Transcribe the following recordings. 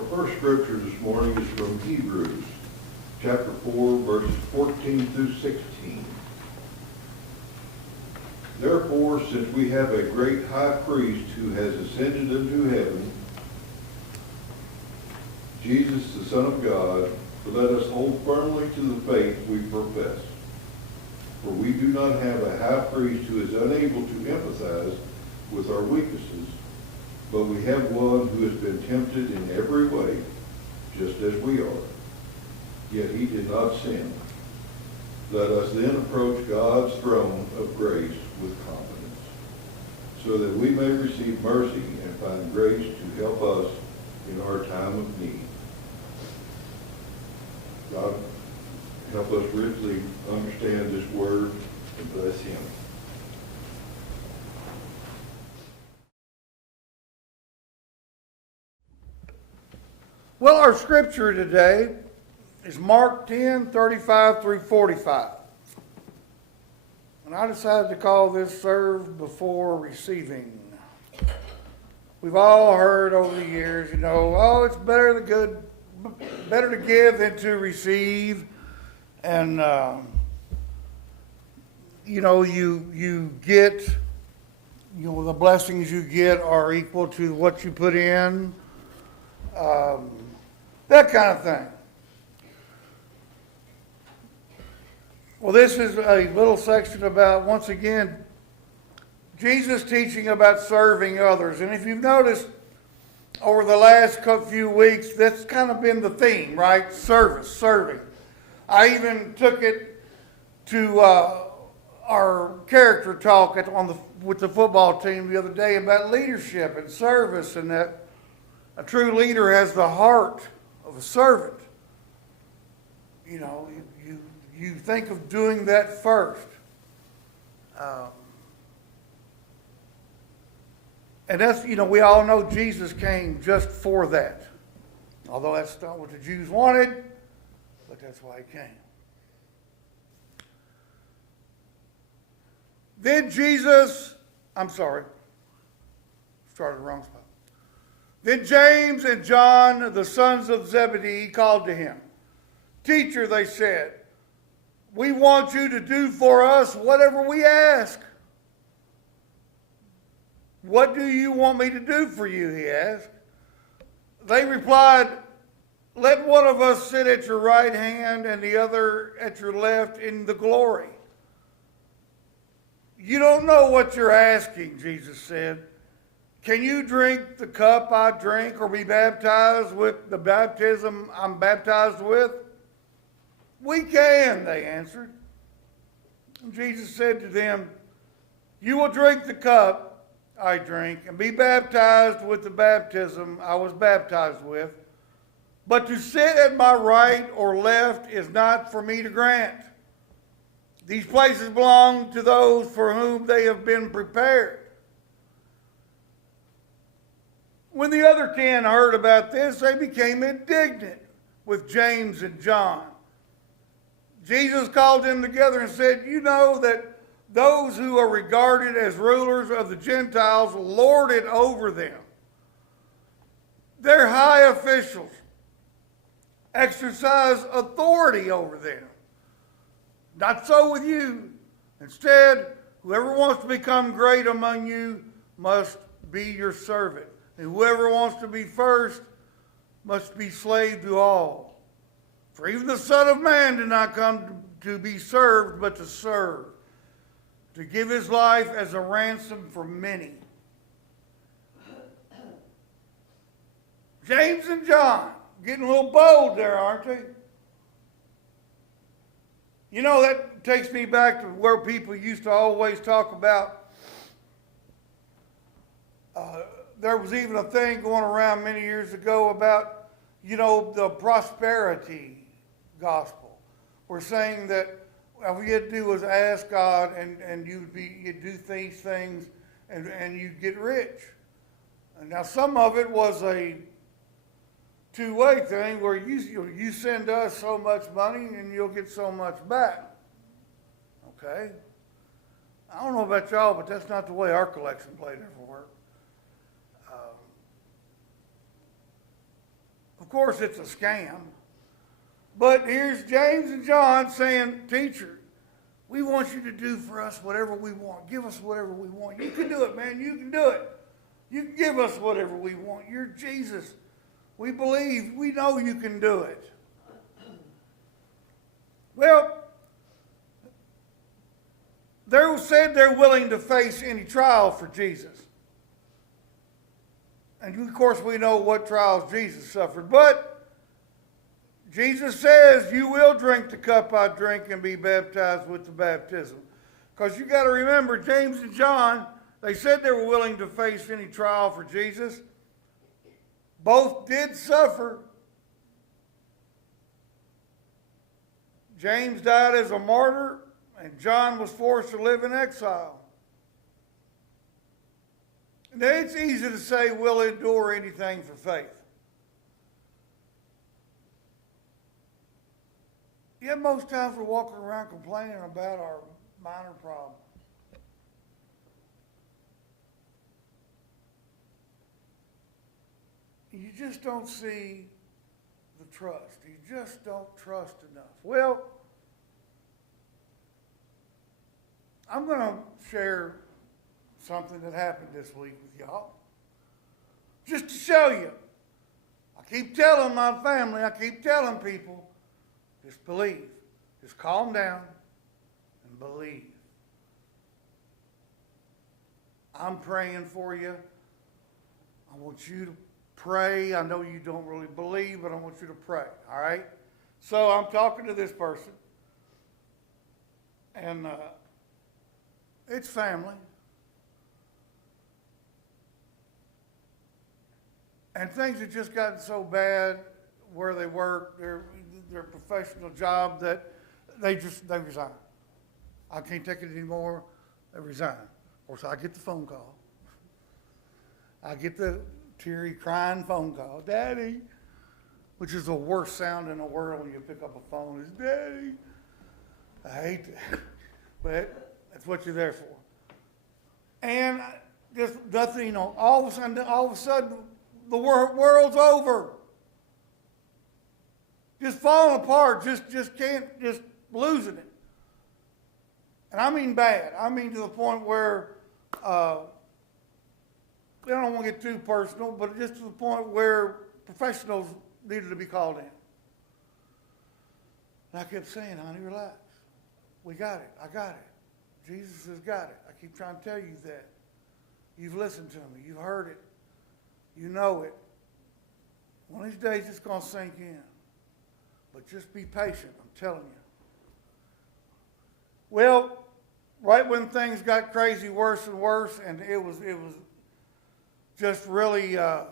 Our first scripture this morning is from Hebrews, chapter 4, verses 14 through 16. Therefore, since we have a great high priest who has ascended into heaven, Jesus, the Son of God, let us hold firmly to the faith we profess. For we do not have a high priest who is unable to empathize with our weaknesses, but we have one who has been tempted in every way, just as we are. Yet he did not sin. Let us then approach God's throne of grace with confidence, so that we may receive mercy and find grace to help us in our time of need. God, help us richly understand this word and bless him. Well, our scripture today is Mark 10, 35 through 45. And I decided to call this Serve Before Receiving. We've all heard over the years, it's better to give than to receive. And, you get, the blessings you get are equal to what you put in. That kind of thing. Well, this is a little section about, once again, Jesus teaching about serving others. And if you've noticed, over the last few weeks, that's kind of been the theme, right? Serving. I even took it to our character talk with the football team the other day about leadership and service, and that a true leader has the heart of a servant. You think of doing that first. And that's, we all know Jesus came just for that. Although that's not what the Jews wanted, but that's why he came. Then started the wrong spot. Then James and John, the sons of Zebedee, called to him. Teacher, they said, we want you to do for us whatever we ask. What do you want me to do for you, he asked. They replied, let one of us sit at your right hand and the other at your left in the glory. You don't know what you're asking, Jesus said. Can you drink the cup I drink or be baptized with the baptism I'm baptized with? We can, they answered. And Jesus said to them, you will drink the cup I drink and be baptized with the baptism I was baptized with. But to sit at my right or left is not for me to grant. These places belong to those for whom they have been prepared. When the other 10 heard about this, they became indignant with James and John. Jesus called them together and said, you know that those who are regarded as rulers of the Gentiles lord it over them. Their high officials exercise authority over them. Not so with you. Instead, whoever wants to become great among you must be your servant. And whoever wants to be first must be slave to all. For even the Son of Man did not come to be served, but to serve, to give his life as a ransom for many. James and John, getting a little bold there, aren't they? That takes me back to where people used to always talk about. There was even a thing going around many years ago about, the prosperity gospel. We're saying that all you had to do was ask God and you'd do these things and you'd get rich. And now some of it was a two-way thing where you send us so much money and you'll get so much back. Okay? I don't know about y'all, but that's not the way our collection plate ever worked. Of course, it's a scam. But here's James and John saying, teacher, we want you to do for us whatever we want. Give us whatever we want. You can do it, man. You can do it. You can give us whatever we want. You're Jesus. We believe. We know you can do it. Well, they said they're willing to face any trial for Jesus. And of course we know what trials Jesus suffered. But Jesus says, you will drink the cup I drink and be baptized with the baptism. Because you got to remember, James and John, they said they were willing to face any trial for Jesus. Both did suffer. James died as a martyr, and John was forced to live in exile. Now, it's easy to say we'll endure anything for faith. Yet most times we're walking around complaining about our minor problems. You just don't see the trust. You just don't trust enough. Well, I'm going to share something that happened this week with y'all. Just to show you. I keep telling my family, I keep telling people, just believe. Just calm down and believe. I'm praying for you. I want you to pray. I know you don't really believe, but I want you to pray. All right? So I'm talking to this person. And it's family. And things have just gotten so bad where they work, their professional job, that they resign. I can't take it anymore. They resign. Of course, I get the phone call. I get the teary, crying phone call. Daddy, which is the worst sound in the world when you pick up a phone, is Daddy. I hate that. But that's what you're there for. And just nothing, you know, all of a sudden, the world's over. Just falling apart, just can't, just losing it. And I mean bad. I mean to the point where, I don't want to get too personal, but just to the point where professionals needed to be called in. And I kept saying, honey, relax. We got it. I got it. Jesus has got it. I keep trying to tell you that. You've listened to me. You've heard it. You know it. One of these days it's going to sink in. But just be patient, I'm telling you. Well, right when things got crazy worse and worse, and it was just really, that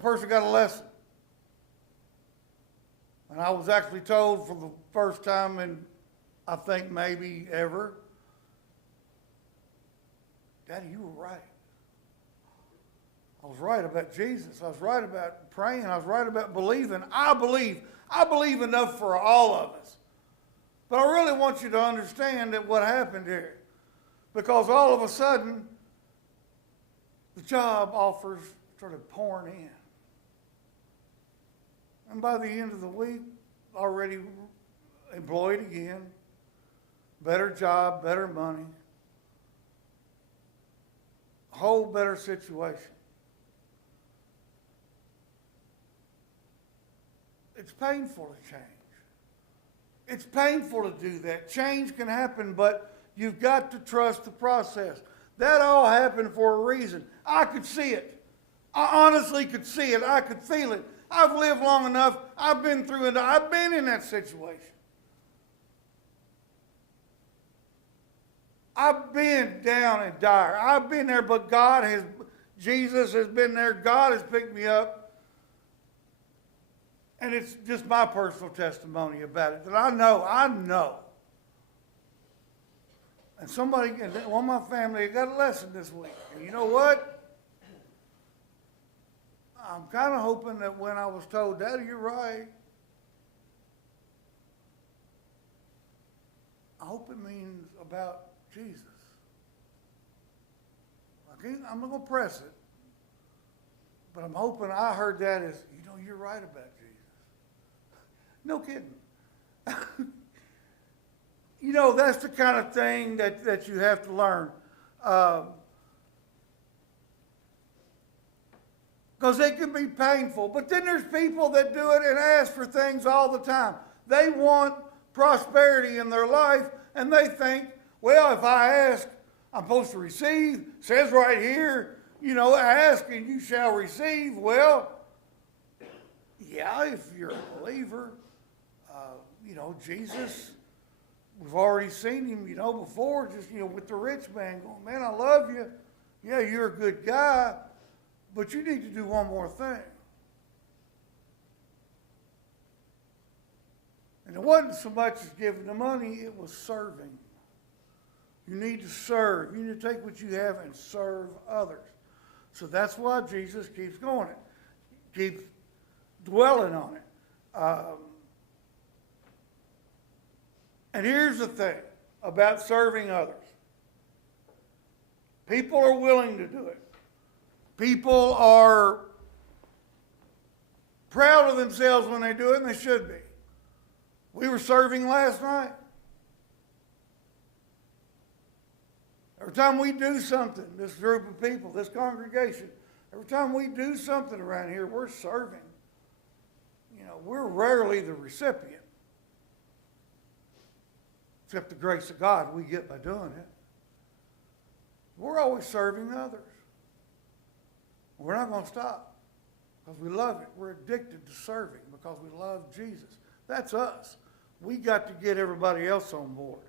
person got a lesson. And I was actually told for the first time in, I think maybe ever, Daddy, you were right. I was right about Jesus. I was right about praying. I was right about believing. I believe enough for all of us. But I really want you to understand that what happened here. Because all of a sudden, the job offers started pouring in. And by the end of the week, already employed again, better job, better money, whole better situation. It's painful to change. It's painful to do that. Change can happen, but you've got to trust the process. That all happened for a reason. I could see it. I honestly could see it. I could feel it. I've lived long enough. I've been through it. I've been in that situation. I've been down and dire. I've been there, but Jesus has been there. God has picked me up. And it's just my personal testimony about it that I know. And one of my family got a lesson this week. And you know what? I'm kind of hoping that when I was told, Daddy, you're right, I hope it means about Jesus. I'm not going to press it. But I'm hoping I heard that as, you're right about Jesus. No kidding. That's the kind of thing that you have to learn. Because it can be painful. But then there's people that do it and ask for things all the time. They want prosperity in their life, and they think, well, if I ask, I'm supposed to receive. It says right here, ask and you shall receive. Well, yeah, if you're a believer, Jesus, we've already seen him, before, just, with the rich man going, man, I love you. Yeah, you're a good guy, but you need to do one more thing. And it wasn't so much as giving the money, it was serving. You need to serve. You need to take what you have and serve others. So that's why Jesus keeps going it, keeps dwelling on it. And here's the thing about serving others. People are willing to do it. People are proud of themselves when they do it, and they should be. We were serving last night. Every time we do something, this group of people, this congregation, every time we do something around here, we're serving. We're rarely the recipient. Except the grace of God we get by doing it. We're always serving others. We're not going to stop because we love it. We're addicted to serving because we love Jesus. That's us. We got to get everybody else on board.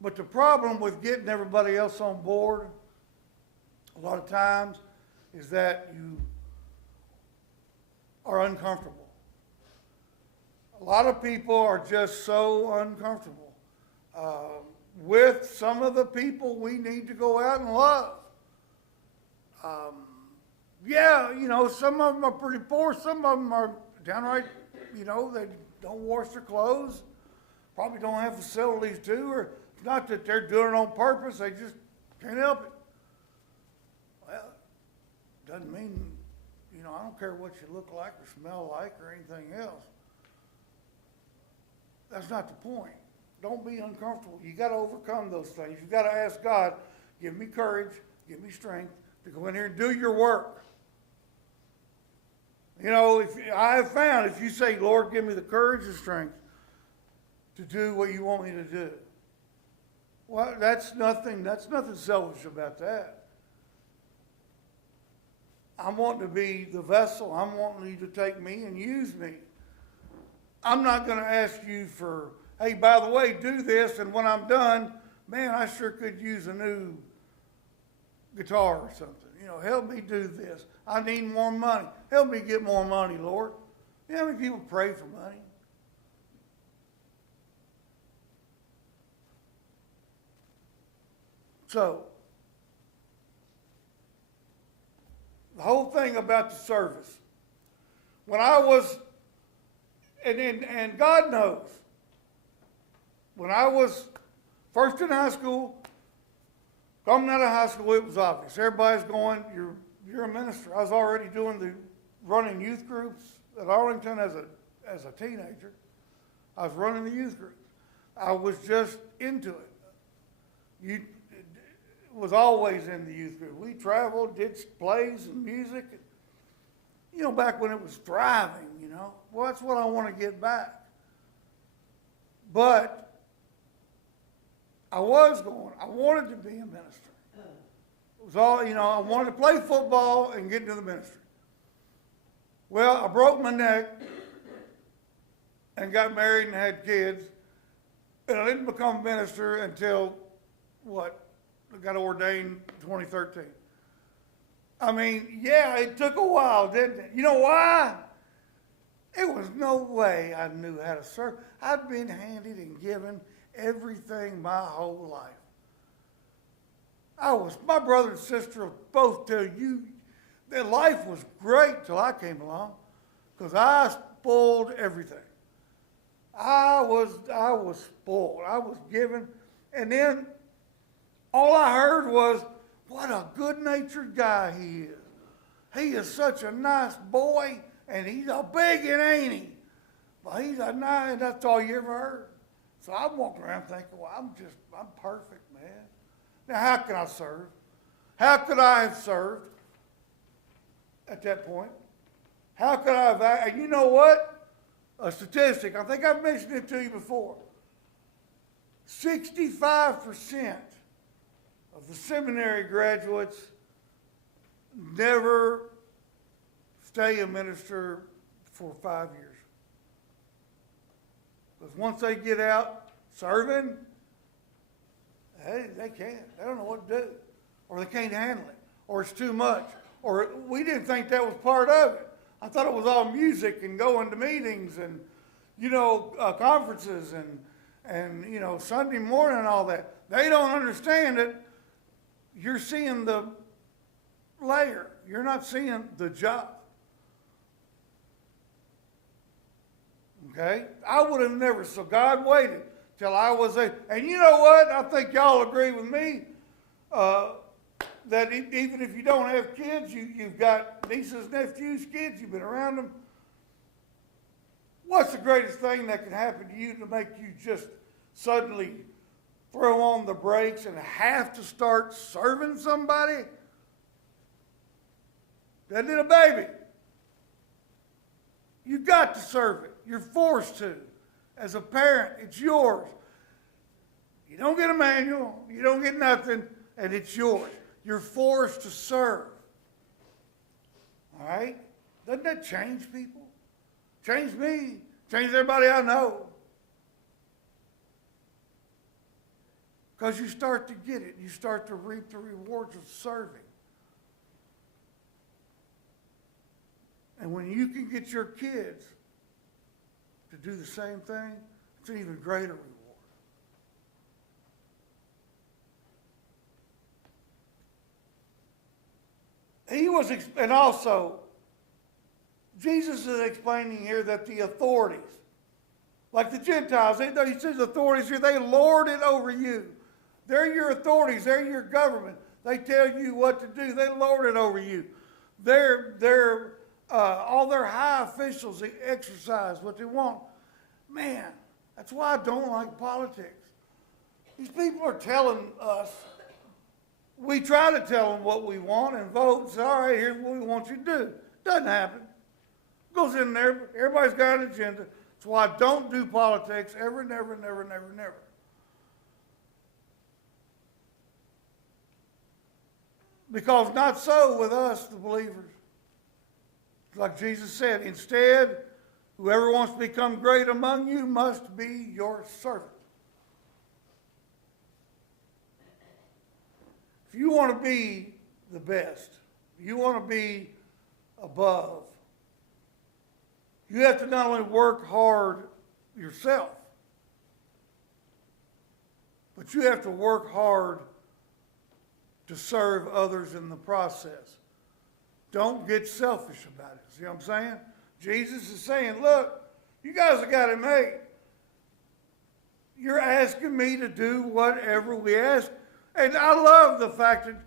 But the problem with getting everybody else on board, a lot of times, is that you are uncomfortable. A lot of people are just so uncomfortable with some of the people we need to go out and love. Some of them are pretty poor. Some of them are downright, they don't wash their clothes. Probably don't have facilities to, or it's not that they're doing it on purpose. They just can't help it. Well, doesn't mean, I don't care what you look like or smell like or anything else. That's not the point. Don't be uncomfortable. You got to overcome those things. You got to ask God, give me courage, give me strength to go in here and do your work. If I have found, if you say, Lord, give me the courage and strength to do what you want me to do, well, that's nothing selfish about that. I'm wanting to be the vessel. I'm wanting you to take me and use me. I'm not going to ask you for, hey, by the way, do this, and when I'm done, man, I sure could use a new guitar or something. Help me do this. I need more money. Help me get more money, Lord. You know how many people pray for money? So, the whole thing about the service, when I was, and God knows, when I was first in high school, coming out of high school, it was obvious. Everybody's going, you're a minister. I was already running youth groups at Arlington as a teenager. I was running the youth groups. I was just into it. Was always in the youth group. We traveled, did plays and music. Back when it was thriving, Well, that's what I want to get back. But I wanted to be a minister. It was all, I wanted to play football and get into the ministry. Well, I broke my neck and got married and had kids. And I didn't become a minister until, I got ordained in 2013. It took a while, didn't it? You know why? It was no way I knew how to serve. I'd been handed and given everything my whole life. My brother and sister will both tell you that life was great till I came along, because I spoiled everything. I was spoiled. I was given, and then all I heard was, boy, what a good-natured guy he is. He is such a nice boy, and he's a biggin', ain't he? But he's a nice, that's all you ever heard. So I'm walking around thinking, well, I'm perfect, man. Now, how can I serve? How could I have served at that point? How could I have, and you know what? A statistic, I think I've mentioned it to you before. 65% of the seminary graduates never stay a minister for 5 years. Because once they get out serving, they can't. They don't know what to do. Or they can't handle it. Or it's too much. Or we didn't think that was part of it. I thought it was all music and going to meetings and, conferences and Sunday morning and all that. They don't understand it. You're seeing the layer. You're not seeing the job. Okay? I would have never, so God waited till I was and you know what? I think y'all agree with me that even if you don't have kids, you've got nieces, nephews, kids, you've been around them. What's the greatest thing that can happen to you to make you just suddenly throw on the brakes and have to start serving somebody? That did a baby. You've got to serve it. You're forced to. As a parent, it's yours. You don't get a manual. You don't get nothing, and it's yours. You're forced to serve. All right? Doesn't that change people? Change me. Change everybody I know. Because you start to get it. You start to reap the rewards of serving. And when you can get your kids to do the same thing, it's an even greater reward. And also, Jesus is explaining here that the authorities, like the Gentiles, he says authorities here, they lord it over you. They're your authorities. They're your government. They tell you what to do. They lord it over you. All their high officials, they exercise what they want. Man, that's why I don't like politics. These people are telling us, we try to tell them what we want and vote and say, all right, here's what we want you to do. Doesn't happen. Goes in there, everybody's got an agenda. That's why I don't do politics ever, never, never, never, never. Because not so with us, the believers. Like Jesus said, instead, whoever wants to become great among you must be your servant. If you want to be the best, if you want to be above, you have to not only work hard yourself, but you have to work hard to serve others in the process. Don't get selfish about it. See what I'm saying? Jesus is saying, look, you guys have got it made. You're asking me to do whatever we ask. And I love the fact that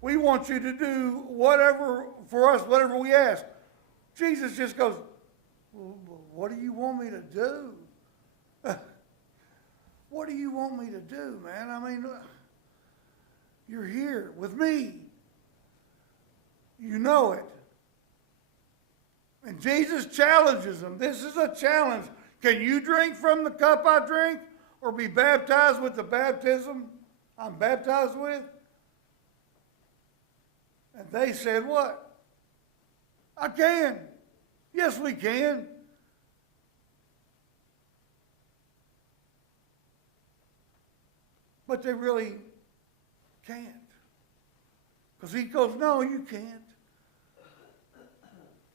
we want you to do whatever for us, whatever we ask. Jesus just goes, well, what do you want me to do? What do you want me to do, man? I mean, you're here with me. You know it. And Jesus challenges them. This is a challenge. Can you drink from the cup I drink or be baptized with the baptism I'm baptized with? And they said, what? I can. Yes, we can. But they really can't. Because he goes, no, you can't.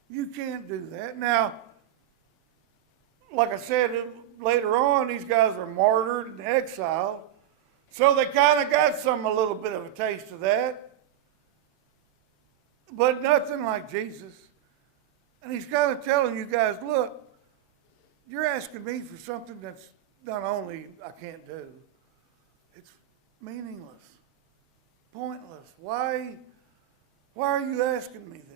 You can't do that. Now, like I said, later on, these guys are martyred and exiled. So they kind of got a little bit of a taste of that. But nothing like Jesus. And he's kind of telling you guys, look, you're asking me for something that's not only I can't do, it's meaningless, pointless. this? Why are you asking me this?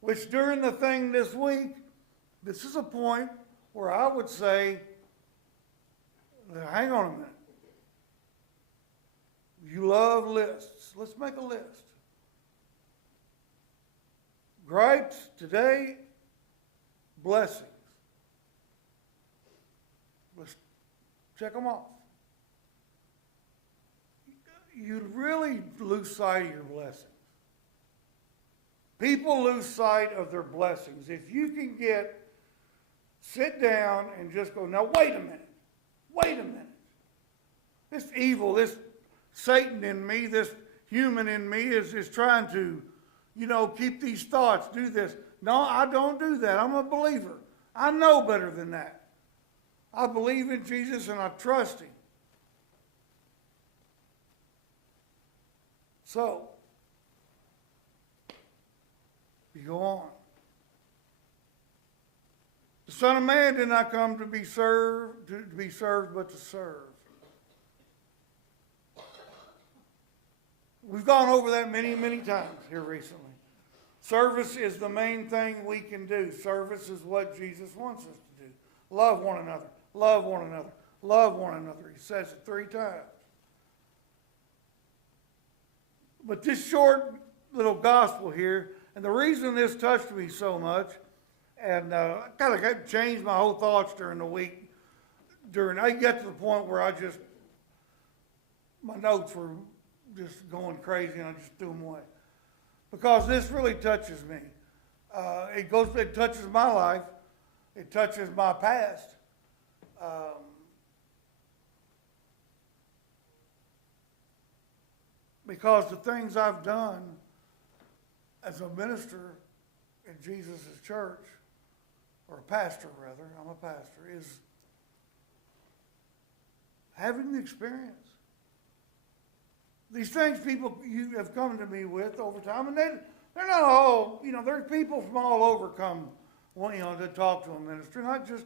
Which during the thing this week, this is a point where I would say, hang on a minute. You love lists. Let's make a list. Gripes today, blessings. Let's check them off. You really lose sight of your blessings. People lose sight of their blessings. If you can sit down and just go, now wait a minute. This evil, this Satan in me, this human in me is trying to, keep these thoughts, do this. No, I don't do that. I'm a believer. I know better than that. I believe in Jesus and I trust him. So, you go on. The Son of Man did not come to be served, but to serve. We've gone over that many, many times here recently. Service is the main thing we can do. Service is what Jesus wants us to do. Love one another. Love one another. Love one another. He says it 3 times. But this short little gospel here, and the reason this touched me so much, and I kind of changed my whole thoughts during the week. I got to the point where my notes were just going crazy, and I just threw them away. Because this really touches me. It touches my life. It touches my past. Because the things I've done as a minister in Jesus' church, or a pastor rather, I'm a pastor, is having the experience. These things you have come to me with over time, and they're not all, there's people from all over come, to talk to a minister, not just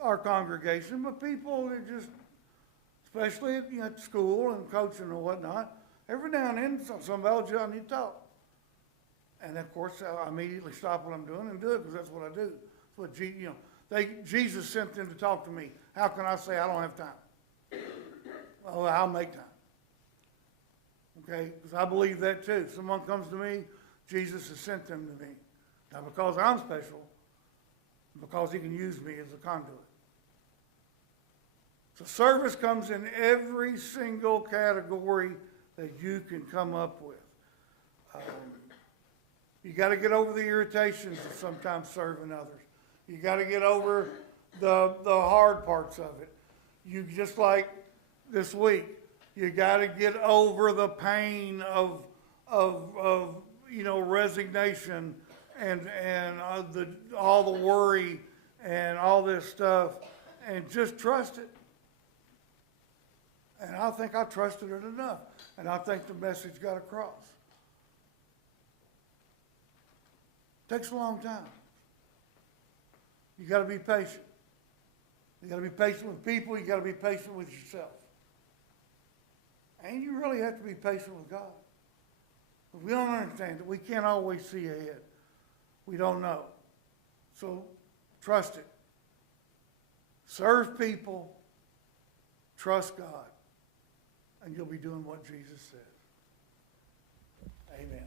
our congregation, but people that just, especially at school and coaching and whatnot, every now and then somebody I need to talk. And of course, I immediately stop what I'm doing and do it because that's what I do. That's what Jesus sent them to talk to me. How can I say I don't have time? Well, I'll make time. Okay, because I believe that too. Someone comes to me, Jesus has sent them to me. Not because I'm special, because he can use me as a conduit. So service comes in every single category that you can come up with. You got to get over the irritations of sometimes serving others. You got to get over the hard parts of it. You just like this week, you got to get over the pain of resignation and all the worry and all this stuff, and just trust it. And I think I trusted it enough, and I think the message got across. Takes a long time. You got to be patient. You got to be patient with people. You got to be patient with yourself. And you really have to be patient with God. But we don't understand it. We can't always see ahead. We don't know. So trust it. Serve people. Trust God. And you'll be doing what Jesus said. Amen.